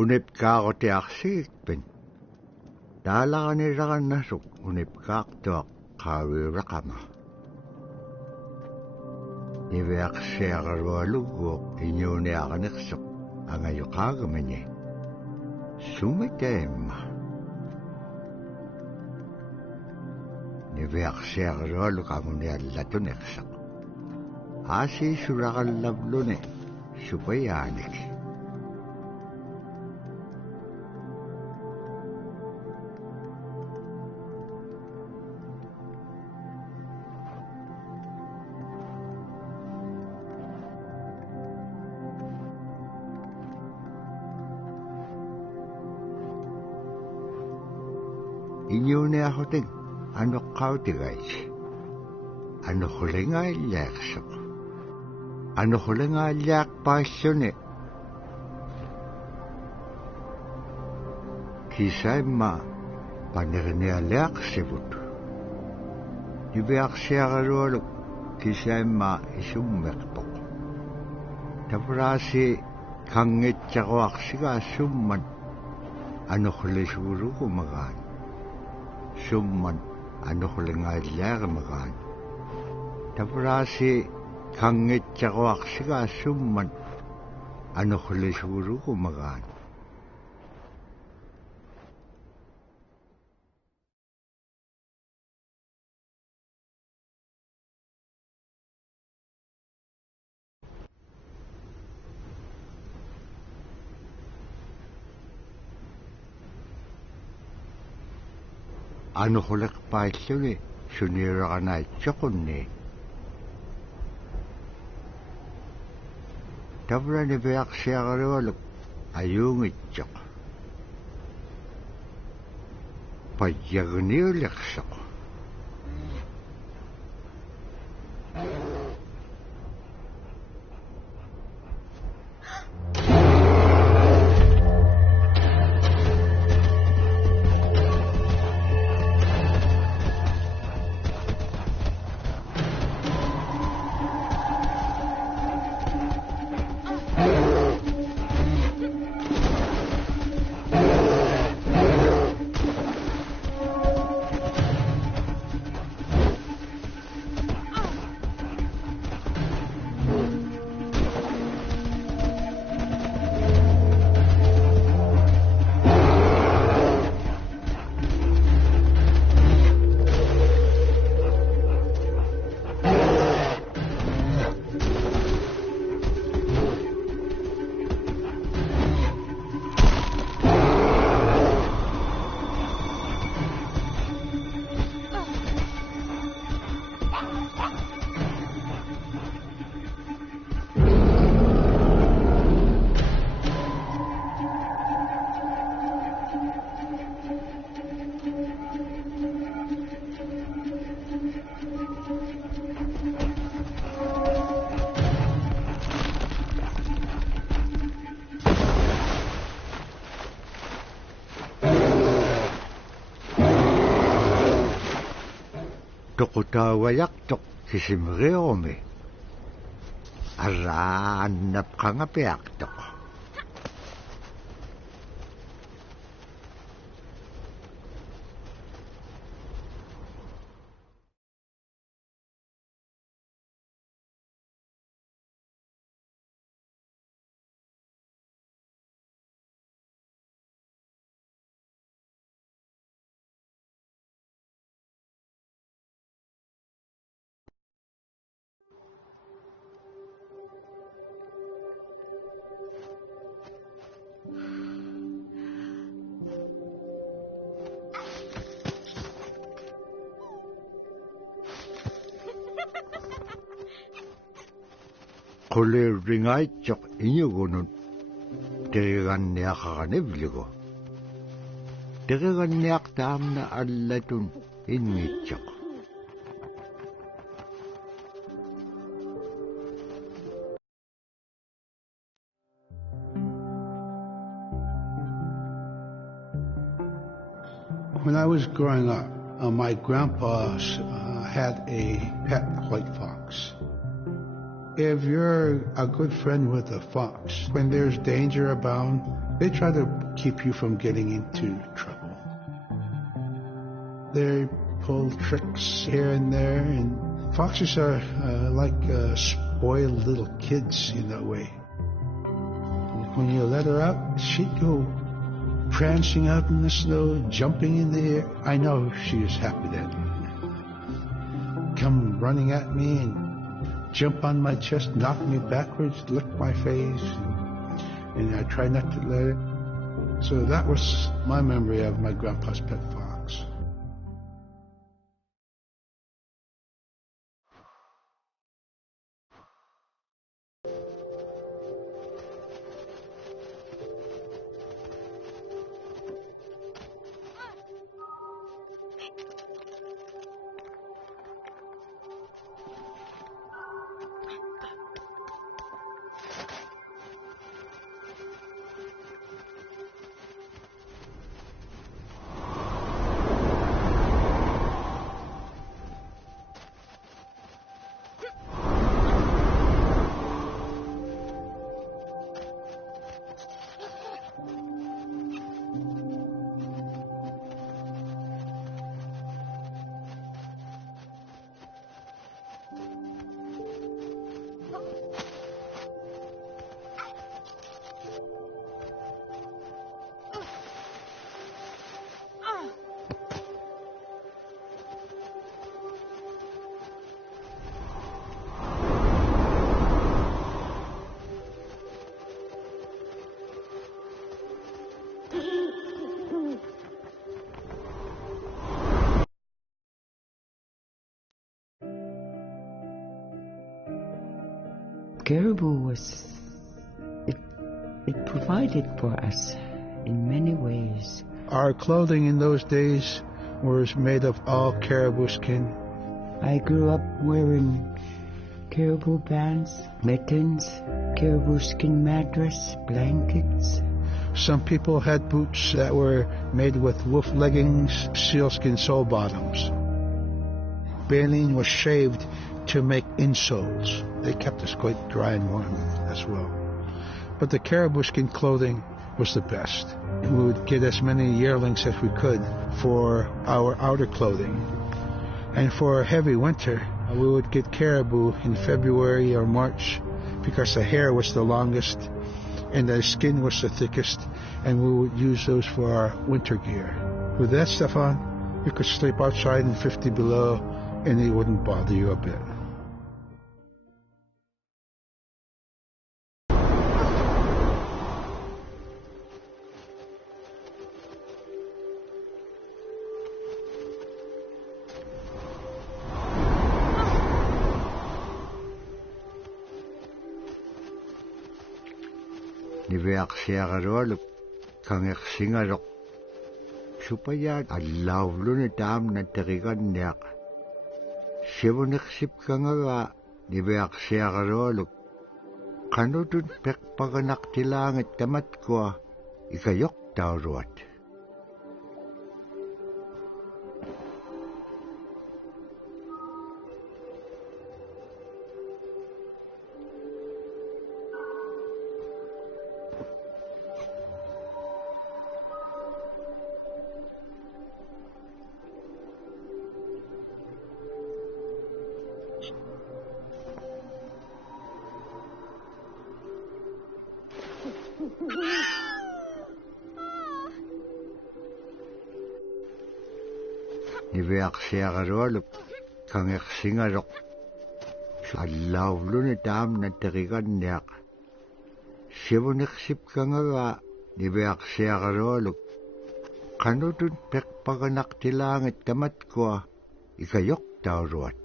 Unip kaakote aksikpin. Daalaqanirakan nasuk unip kaaktuaq qaaviurakama. Niviaqsiaqarualuguuq iñuuniaqaniqsuq angayuqaagamani. Sumitaimma. Niviaqsiaqarualuk anguniallatuneqsuq. Aasiisuraqallavluni supayaanik. Iñuuniaqhutin anuqqautigait. Anuqulingaallaaqsuq. Anuqulingaallaaqpaalluni kisaimma panernialeaqsivut. Niviaqsiaqarualuk kisaimma isummeqpoq. Tavraasi kangitsaquaqsigaasumman anuqlisuurugumagaan. Summan anuqulingaallaaqamagaan. Tavraasi kangitsaquaqsigaasumman anuqlisuurugumagaan. Anuqulekpaalluni suniiraqanaitsoqunni. Tavrani viaqsiaqarualuk ayuungitsoq. Payyagniuliqsoq. Toqutaawayaqtoq kisimriumi. Arraannapqangapiaqtoq. Qulirringaitsoq iñugunun teriganniaqaqanivlugu. Teriganniaqtaamna allatun ingitsoq. When I was growing up, my grandpa had a pet white fox. If you're a good friend with a fox, when there's danger abound, They try to keep you from getting into trouble. They pull tricks here and there, and foxes are like spoiled little kids in a way. When you let her out, she'd go prancing out in the snow, jumping in the air. I know she was happy then. Come running at me and jump on my chest, knock me backwards, lick my face, and I try not to let it. So that was my memory of my grandpa's pet fox. Caribou it provided for us in many ways. Our clothing in those days was made of all caribou skin. I grew up wearing caribou pants, mittens, caribou skin mattress, blankets. Some people had boots that were made with wolf leggings, sealskin sole bottoms. Baleen was shaved to make insoles. They kept us quite dry and warm as well. But the caribou skin clothing was the best. We would get as many yearlings as we could for our outer clothing. And for a heavy winter, we would get caribou in February or March because the hair was the longest and the skin was the thickest, and we would use those for our winter gear. With that stuff on, you could sleep outside in 50 below and it wouldn't bother you a bit. Niveaksiagarualup kangeqsingaluq supayaat allaavluni taamna teqiganniaq sivuniqsipkangaga niveaksiagarualup qanutut peqpaganaqtilaangit tamatkua ikayoqtauruat. Niveaksiagarualup kangeqsingaluq allaavluni taamna teqiganniaq sivuniqsipkangaga niveaksiagarualup qanutut peqpaganaqtilaangit tamatkua ikayoqtauruat.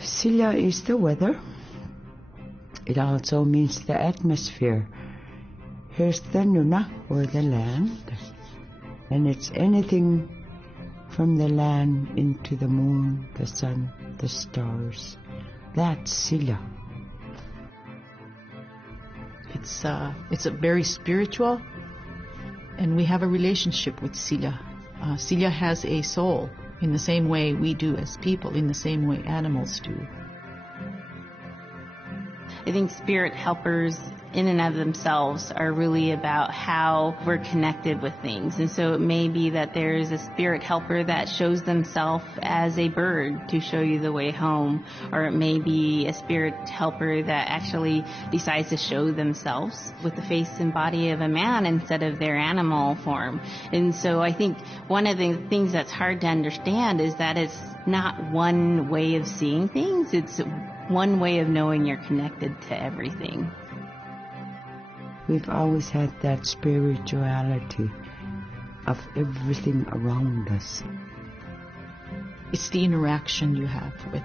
Silla is the weather. It also means the atmosphere. Here's the Nuna, or the land. And it's anything from the land into the moon, the sun, the stars. That's Sila. It's a very spiritual, and we have a relationship with Sila. Sila has a soul in the same way we do as people, in the same way animals do. I think spirit helpers in and of themselves are really about how we're connected with things. And so it may be that there's a spirit helper that shows themselves as a bird to show you the way home, or it may be a spirit helper that actually decides to show themselves with the face and body of a man instead of their animal form. And so I think one of the things that's hard to understand is that it's not one way of seeing things, it's one way of knowing you're connected to everything. We've always had that spirituality of everything around us. It's the interaction you have with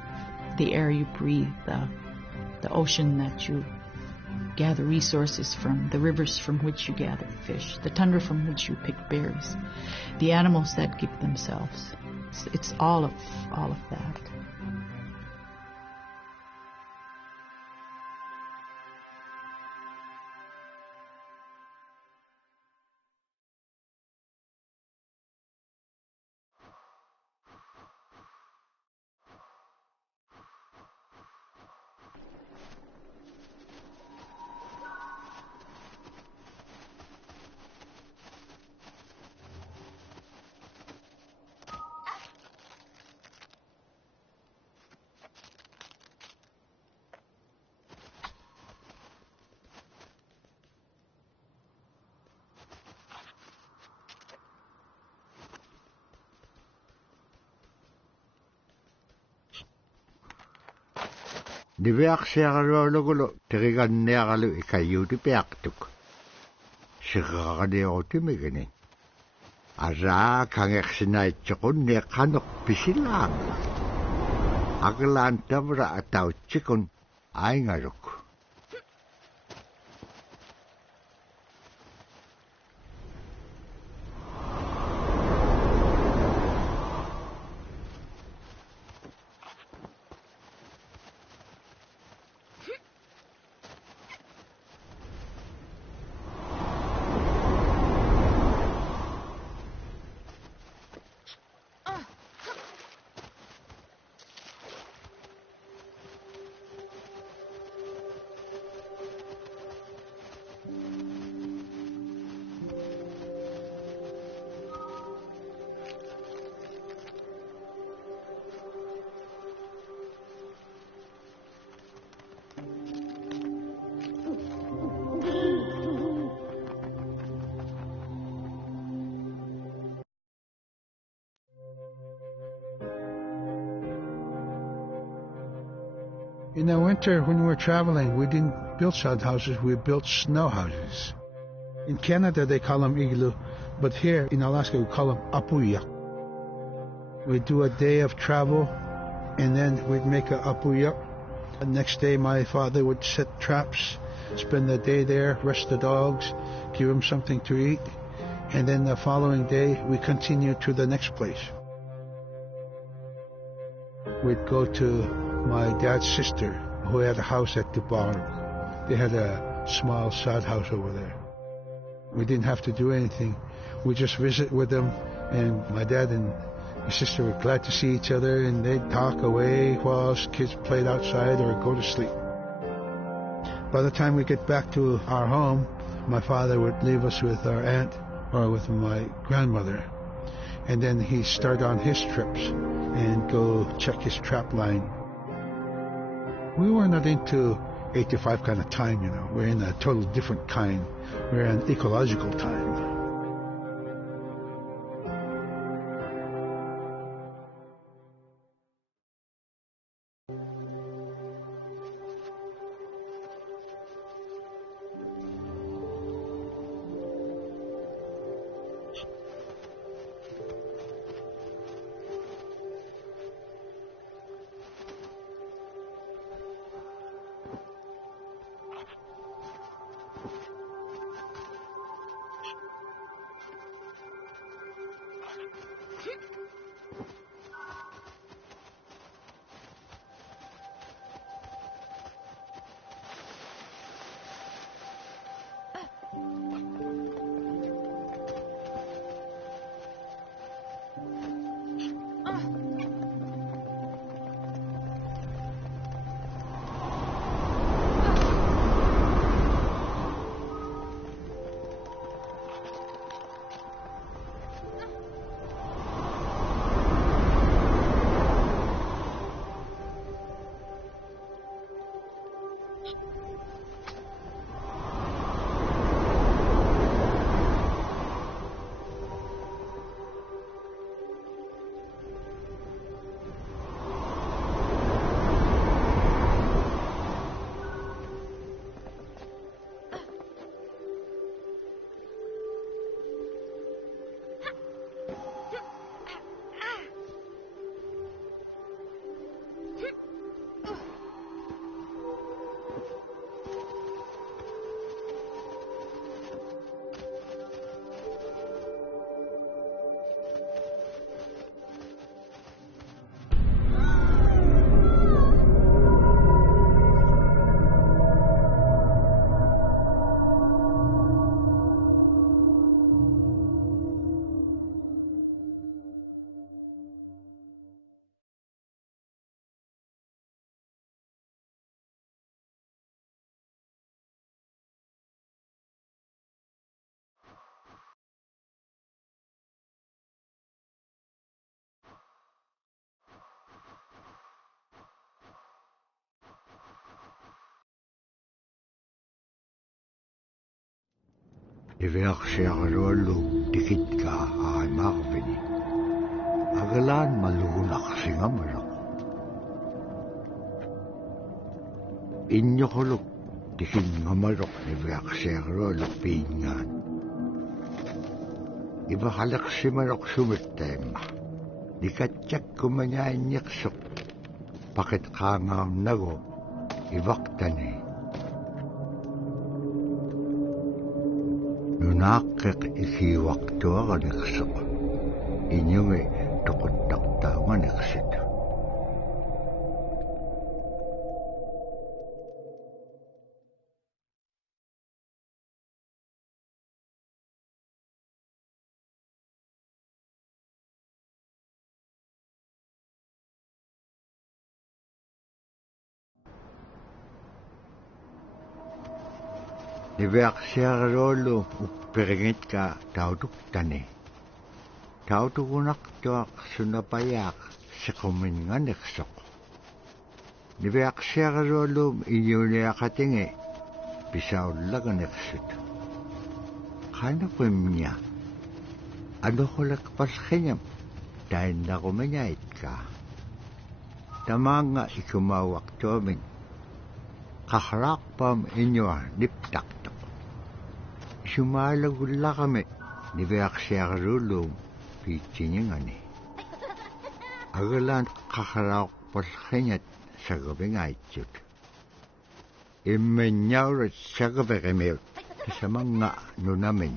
the air you breathe, the ocean that you gather resources from, the rivers from which you gather fish, the tundra from which you pick berries, the animals that give themselves. It's all of that. Niviaqsiaqalualuгulu teriganniaqalu ikayuuti piaqtuk. Siqaqaniutimigini. Araa kangeqsinaitsuqunni qanuq pisilaangu. Aglaan tavra atautsikun aingaruk. In the winter, when we were traveling, we didn't build sod houses, we built snow houses. In Canada, they call them igloo, but here in Alaska, we call them apuya. We'd do a day of travel, and then we'd make a apuya. The next day, my father would set traps, spend the day there, rest the dogs, give them something to eat, and then the following day, we continue to the next place. We'd go to my dad's sister, who had a house at Dubaruk. They had a small sod house over there. We didn't have to do anything. We just visit with them, and my dad and my sister were glad to see each other, and they'd talk away while kids played outside or go to sleep. By the time we get back to our home, my father would leave us with our aunt or with my grandmother, and then he'd start on his trips and go check his trap line. We were not into 8 to 5 kind of time, you know. We're in a total different kind. We're in ecological time. Iveaksiarluallu tikitka aimarvini. Agalaan maluunaqsingamalaq. Inyoquluk tikinngamaluq iveaksiarluallu piingaan. Ivaqaleqsimaluq sumittaimma. Nikatjakkumanyaanniqsuq paqitqaangaarnagu ivaqtani. Nunaaqqiq ikiwaqtuaqaniqsuq inyungi toquttaqtaunganiqsit. Iveaksiarluallu upperingitka tautuktani. Tautukunaqtuaq sunapayaaq siquminganiqsoq. Iveaksiarluallum inyuniaqatingi pisaullaganiqsut. Qanaqimña anuqulaqpalqiñam tainnaqumiñaitka. Tamaanga ikumauaqtuamin qaqraaqpam inyua niptaqtuq. Sumaalagullaqami niveaksiarlullum piitsiningani. Agalaan qaqraaqpalqiñat sagavingaaitsut. Immennyaurat sagaveqimiut samanga nunamin.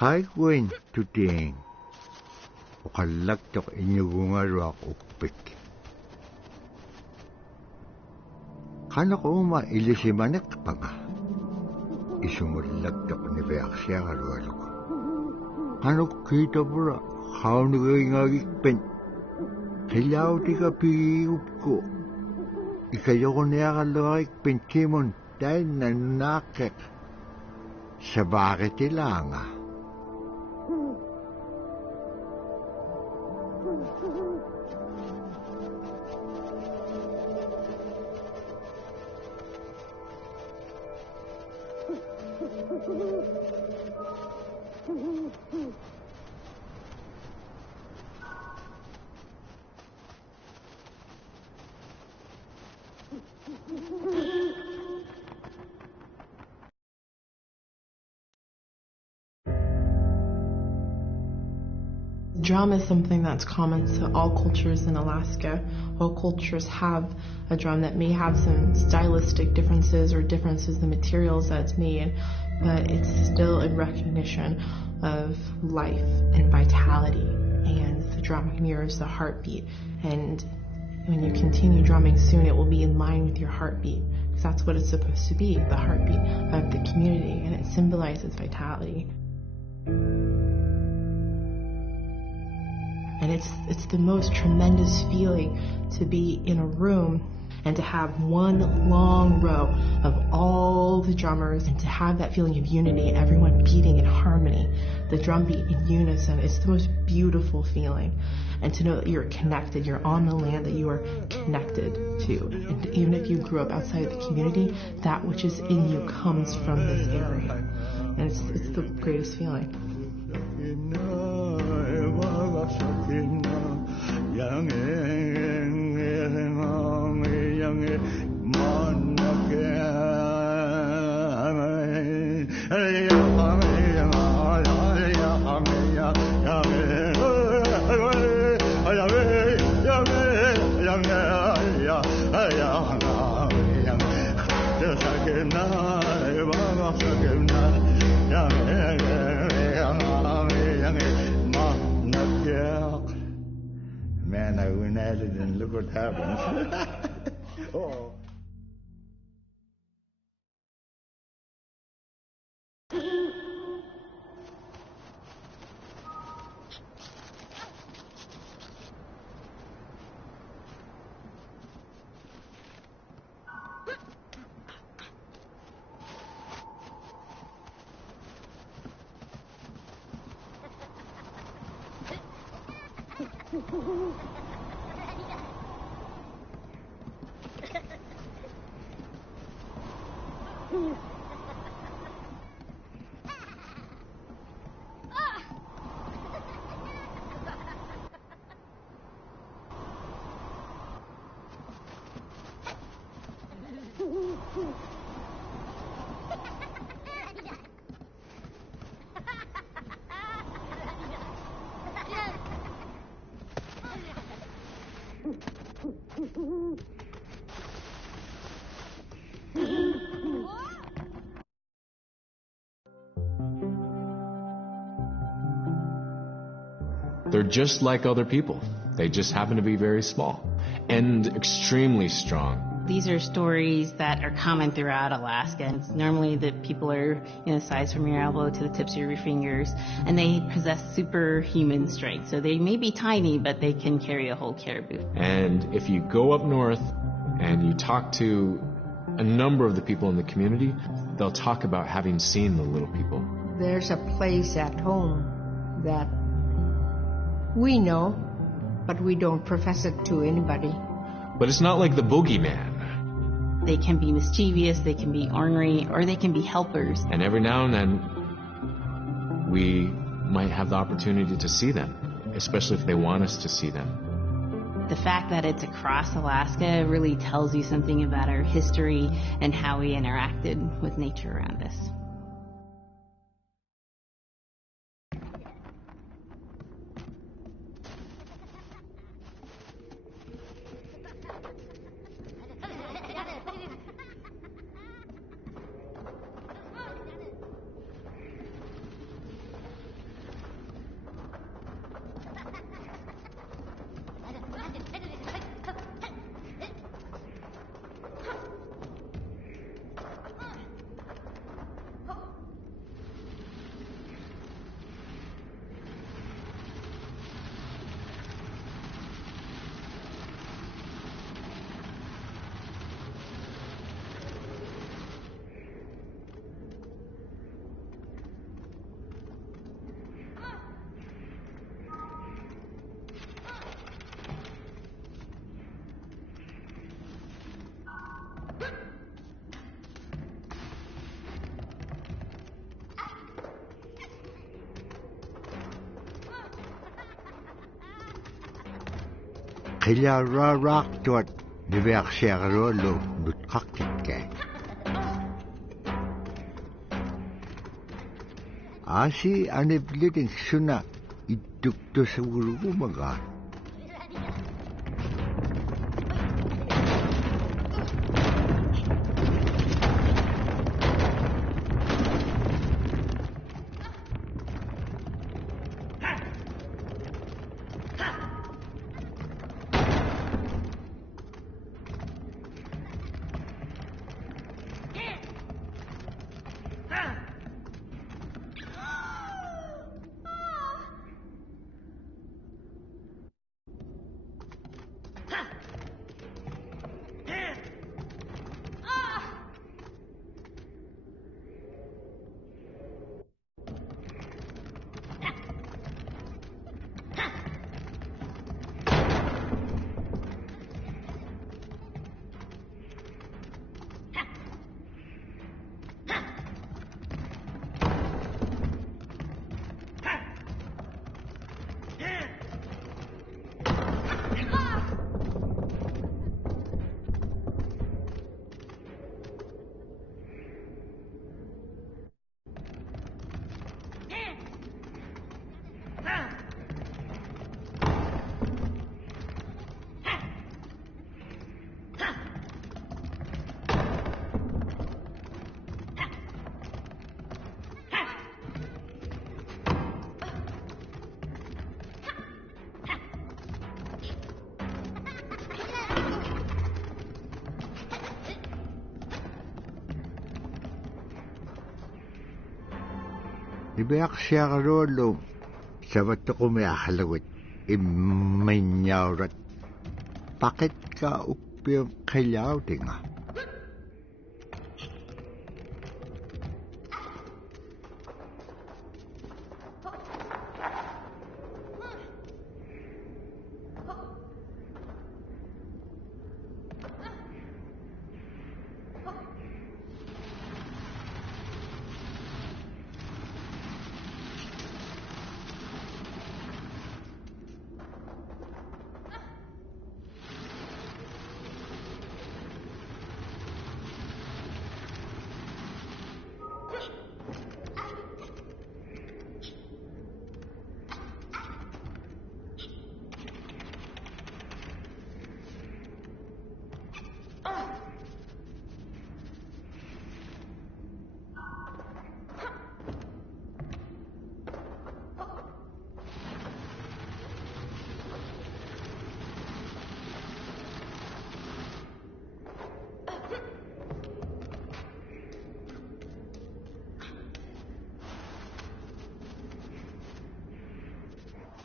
Qaiguin tutiing uqallaktoq iñugungaruaq uppik. Qanaquma ilisimaneqpanga isumullaktoq niveaksiagarualuq. Qanuk kiitapura qaunugingagikpen qillautika pigiupku ikayoquniaqalluarikpen timun tainna nunaaqqiq sabaaqitilaanga. Drum is something that's common to all cultures in Alaska. All cultures have a drum that may have some stylistic differences or differences in the materials that it's made, but it's still in recognition of life and vitality, and the drum mirrors the heartbeat. And when you continue drumming, soon it will be in line with your heartbeat, because that's what it's supposed to be, the heartbeat of the community, and it symbolizes vitality. And it's the most tremendous feeling to be in a room and to have one long row of all the drummers, and to have that feeling of unity, everyone beating in harmony, the drum beat in unison. It's the most beautiful feeling. And to know that you're connected, you're on the land that you are connected to. And even if you grew up outside of the community, that which is in you comes from this area. And it's the greatest feeling. Man, I went at it and look what happens. Oh. They're just like other people. They just happen to be very small and extremely strong. These are stories that are common throughout Alaska. And normally the people are in a size from your elbow to the tips of your fingers, and they possess superhuman strength. So they may be tiny, but they can carry a whole caribou. And if you go up north and you talk to a number of the people in the community, they'll talk about having seen the little people. There's a place at home that we know, but we don't profess it to anybody. But it's not like the boogeyman. They can be mischievous, they can be ornery, or they can be helpers. And every now and then, we might have the opportunity to see them, especially if they want us to see them. The fact that it's across Alaska really tells you something about our history and how we interacted with nature around us. Kila rarak tuat diversero lo butkaktikke. Asi anibliting suna itukto sa urugumaga. Ibeak siya karolo. Sabat ko may ahalawit. Imanyarat. Bakit ka upiyang kayaw tinga?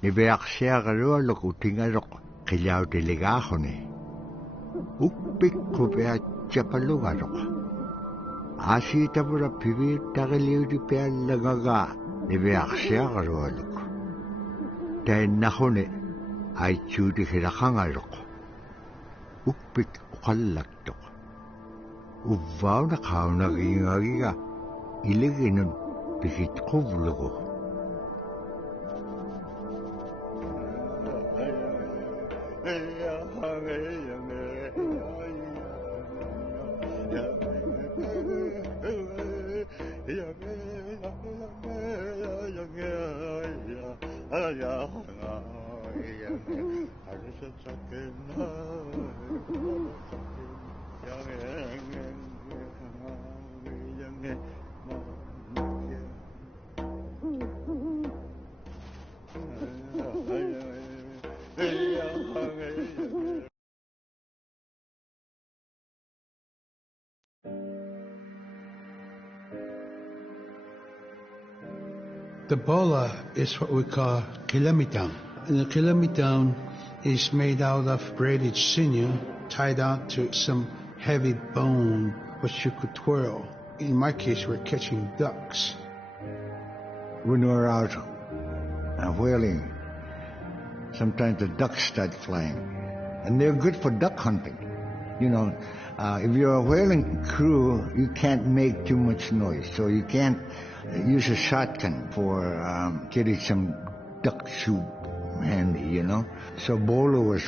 Ibeak siya karolo kutingarok kayaw delegahone. Ukpik kupea chapalugarok. Asi tabura pibi tagaliw di pea lagaga. Ibeak siya karolo. Dahil nahone ay chudi hirakangarok. Ukpik ukalaktok. Uvaw na kao nagingagiga. Iliginon pikit kublugo. The bola is what we call kilamitan. And the kilamitan is made out of braided sinew tied out to some heavy bone which you could twirl. In my case, we're catching ducks. When we're out whaling, sometimes the ducks start flying. And they're good for duck hunting. You know, if you're a whaling crew, you can't make too much noise. So you can't use a shotgun for getting some duck soup handy, you know. So bola was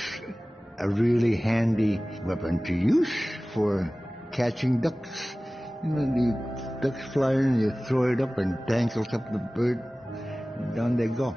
a really handy weapon to use for catching ducks. You know, the ducks fly in, you throw it up and tangles up the bird, and down they go.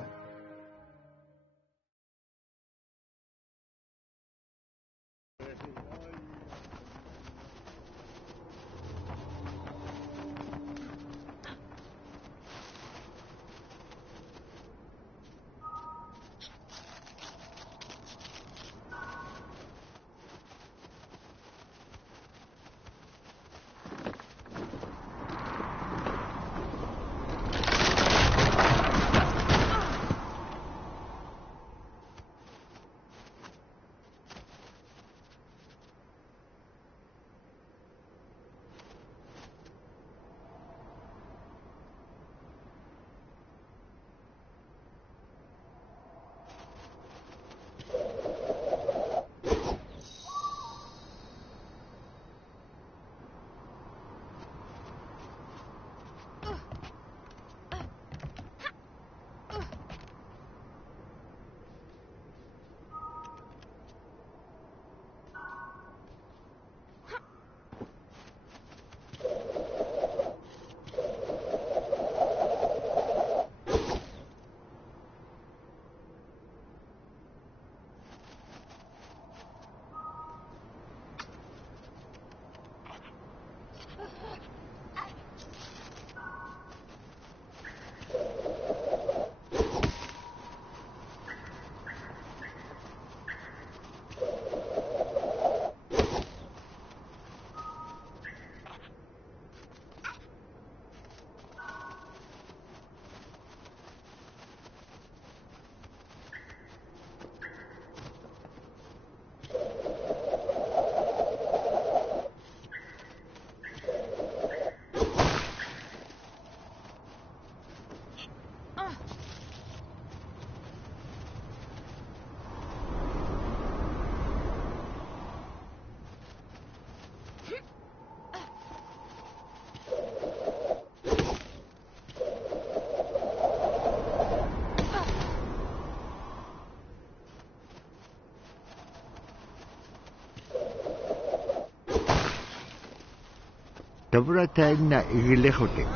Tavrataina igilehote.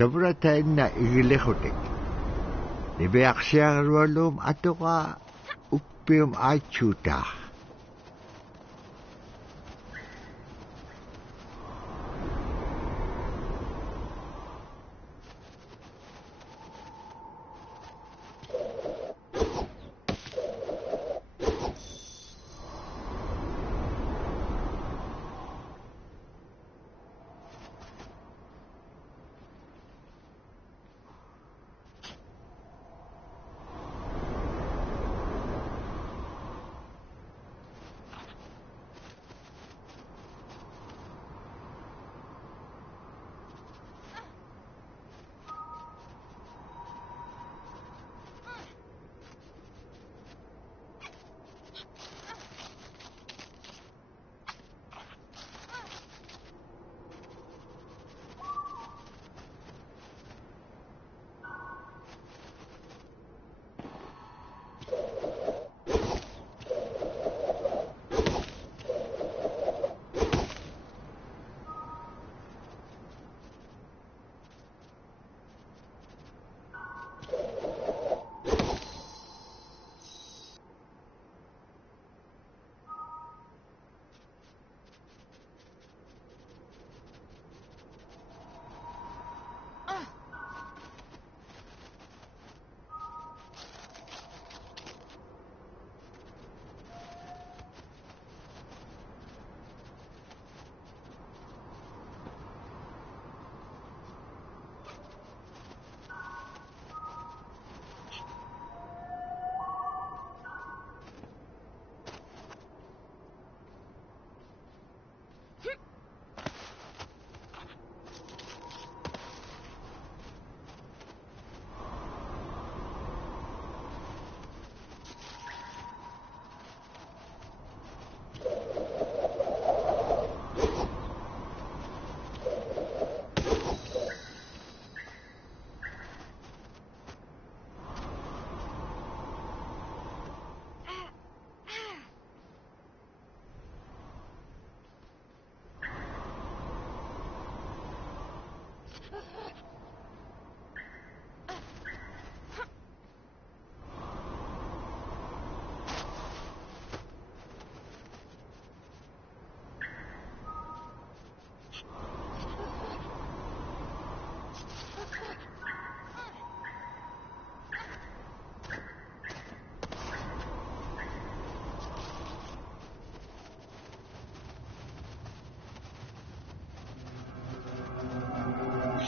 Tavrataina igilehote. Libeaksiarualum atoka uppium achuta.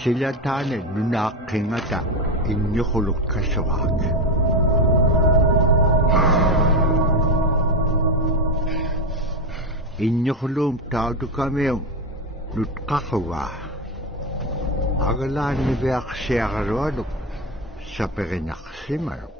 Sila taane nunaqingata innyuqulukkassuaq. Innyuqulum tautukamium nutqaqua. Agalaan nibiaqsiaqarualuk saperinaqsimaruq.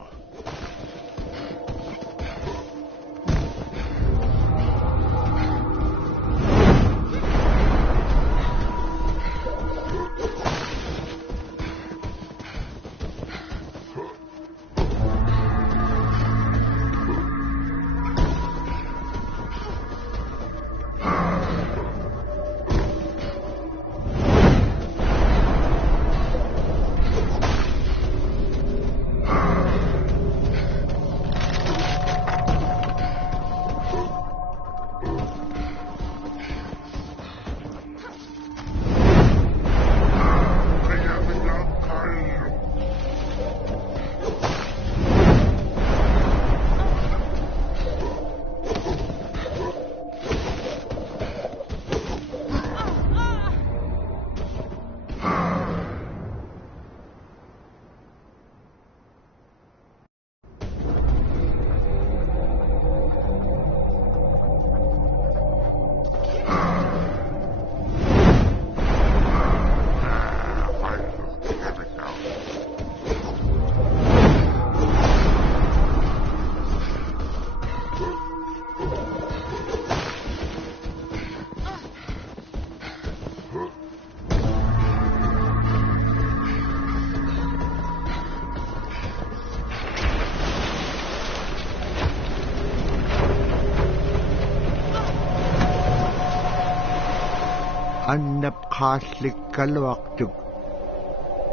annap khaslik kalwak tuk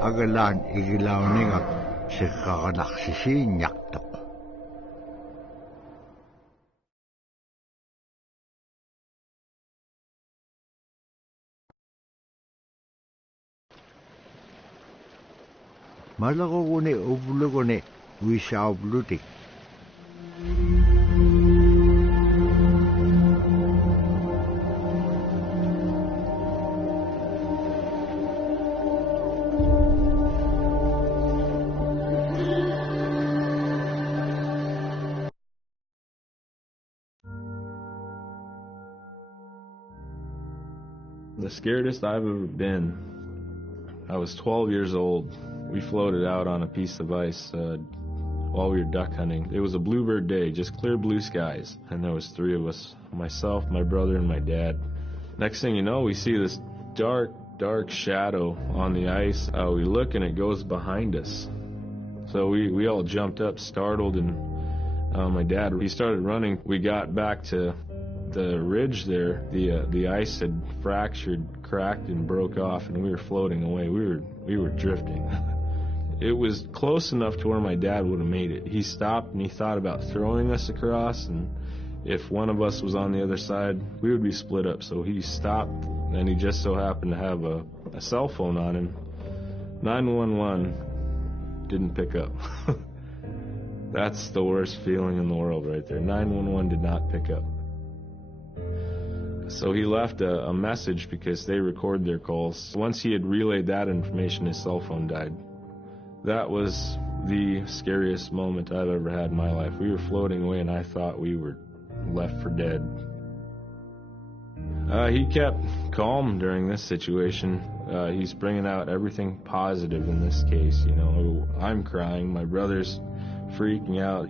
agalan igilaw ningap si kakanaksisinyak tuk. Malakogune ublugune wisa ublutik. The scaredest I've ever been, I was 12 years old. We floated out on a piece of ice while we were duck hunting. It was a bluebird day, just clear blue skies, and there was 3 of us, myself, my brother, and my dad. Next thing you know, we see this dark shadow on the ice. We look and it goes behind us. So we all jumped up, startled, and my dad, he started running. We got back to the ridge there. The ice had fractured, cracked, and broke off, and we were floating away. We were drifting. It was close enough to where my dad would have made it. He stopped and he thought about throwing us across, and if one of us was on the other side, we would be split up. So he stopped, and he just so happened to have a cell phone on him. 911 didn't pick up. That's the worst feeling in the world right there. 911 did not pick up. So he left a message because they record their calls. Once he had relayed that information, his cell phone died. That was the scariest moment I've ever had in my life. We were floating away and I thought we were left for dead. He kept calm during this situation. He's bringing out everything positive in this case. You know, I'm crying, my brother's freaking out.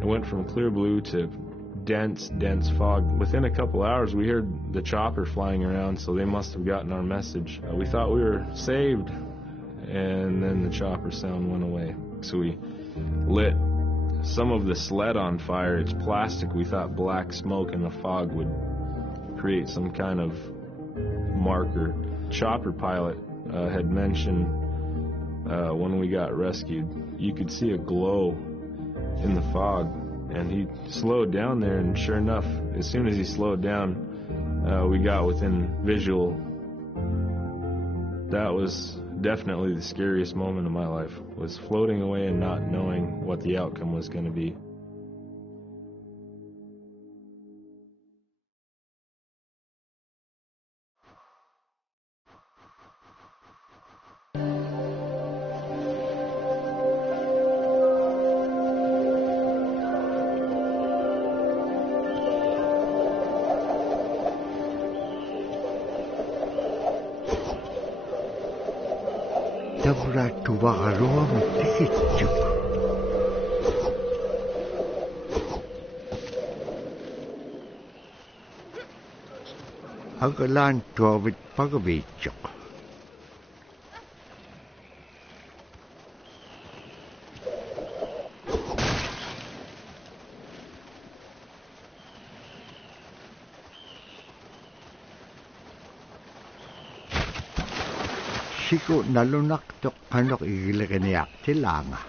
It went from clear blue to dense fog. Within a couple hours, we heard the chopper flying around, so they must have gotten our message. We thought we were saved, and then the chopper sound went away. So we lit some of the sled on fire. It's plastic. We thought black smoke in the fog would create some kind of marker. Chopper pilot had mentioned when we got rescued, you could see a glow in the fog, and he slowed down there, and sure enough, as soon as he slowed down, we got within visual. That was definitely the scariest moment of my life, was floating away and not knowing what the outcome was going to be. Dabra tuwagaroa matikitjuk. Agalan tuwavit pagabitjuk. Siko nalunak tok kanok igilakaniak tilanga.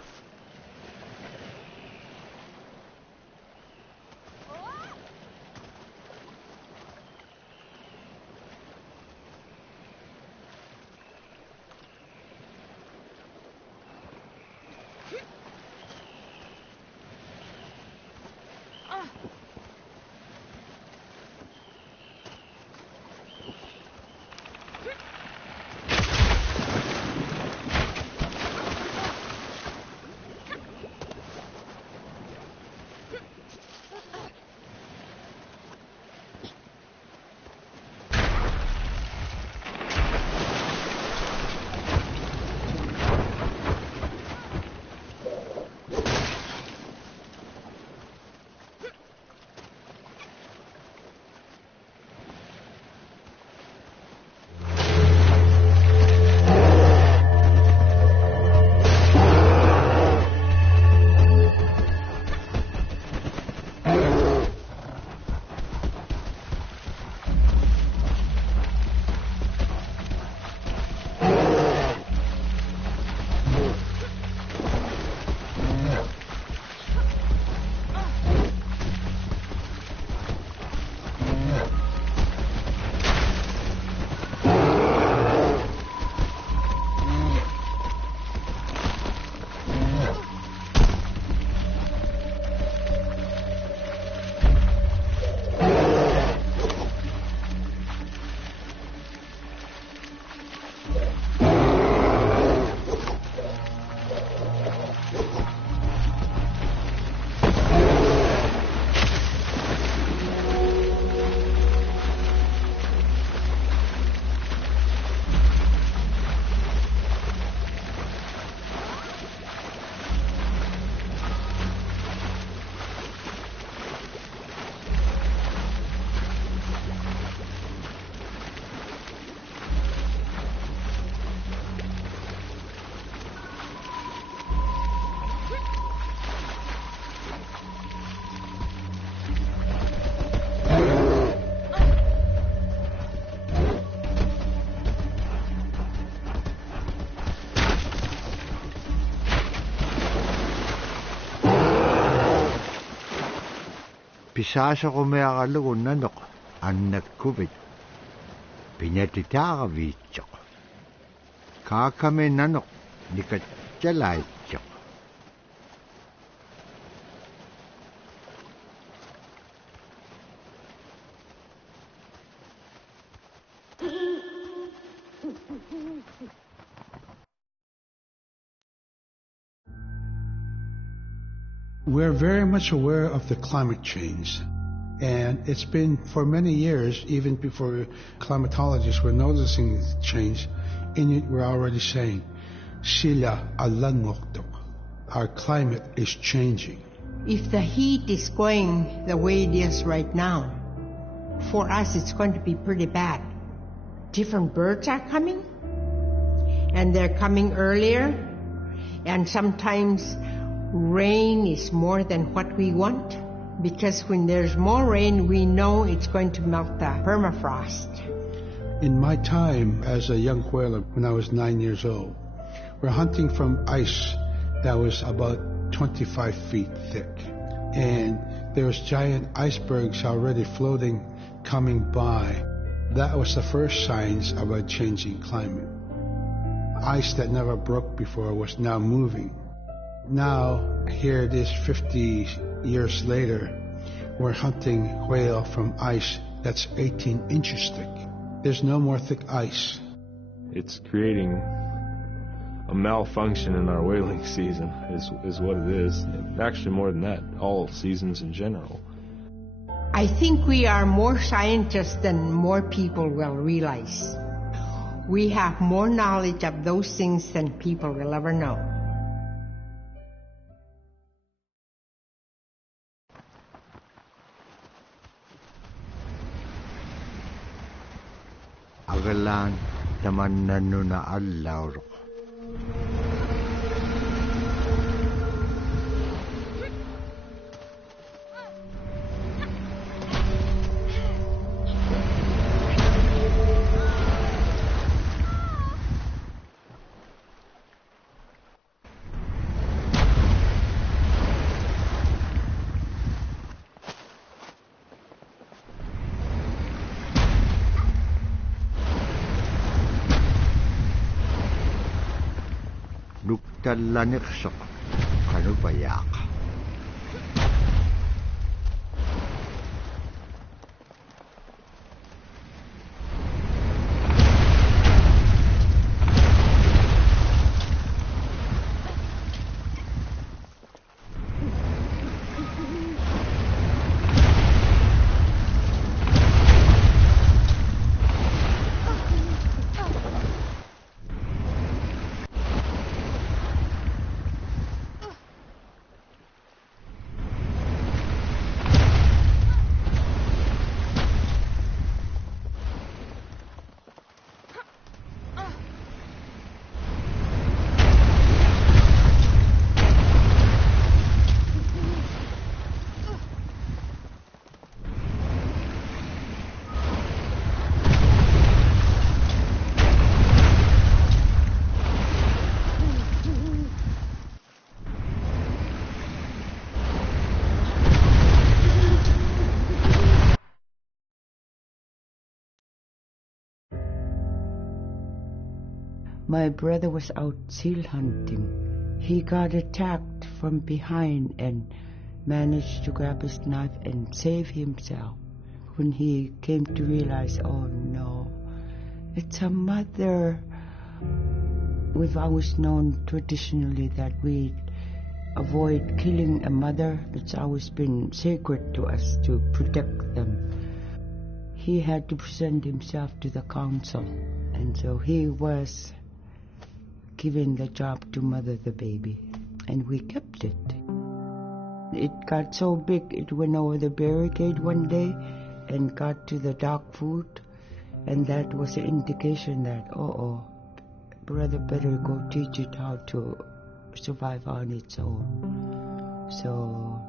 kisasa ko may akalugon nanok, anak kubit. Pinatitaka vitsak. Kakame nanok, nikatsalaytsak. We're very much aware of the climate change, and it's been for many years, even before climatologists were noticing the change. Inuit were already saying, "Sila alanmoktok." Our climate is changing. If the heat is going the way it is right now, for us it's going to be pretty bad. Different birds are coming, and they're coming earlier, and sometimes rain is more than what we want, because when there's more rain, we know it's going to melt the permafrost. In my time as a young whaler, when I was 9 years old, we're hunting from ice that was about 25 feet thick. And there was giant icebergs already floating, coming by. That was the first signs of a changing climate. Ice that never broke before was now moving. Now, here it is 50 years later, we're hunting whale from ice that's 18 inches thick. There's no more thick ice. It's creating a malfunction in our whaling season, is what it is. And actually, more than that, all seasons in general. I think we are more scientists than more people will realize. We have more knowledge of those things than people will ever know. Agalan taman nanuna allaurok. Nuktalanixok kanupayak. My brother was out seal hunting. He got attacked from behind and managed to grab his knife and save himself. When he came to realize, oh no, it's a mother. We've always known traditionally that we avoid killing a mother. It's always been sacred to us to protect them. He had to present himself to the council, and so he was given the job to mother the baby, and we kept it. It got so big it went over the barricade one day and got to the dog food, and that was an indication that, brother better go teach it how to survive on its own. So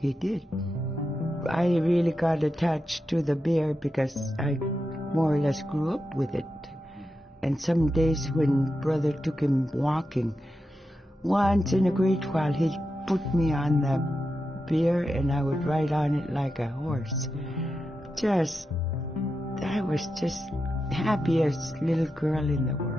he did. I really got attached to the bear because I more or less grew up with it. And some days when brother took him walking, once in a great while he'd put me on the beer and I would ride on it like a horse. I was just happiest little girl in the world.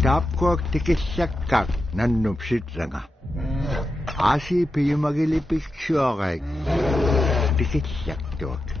Tapkok tikisakak nannupsit ranga. Asi piyumagili picture tikisaktok.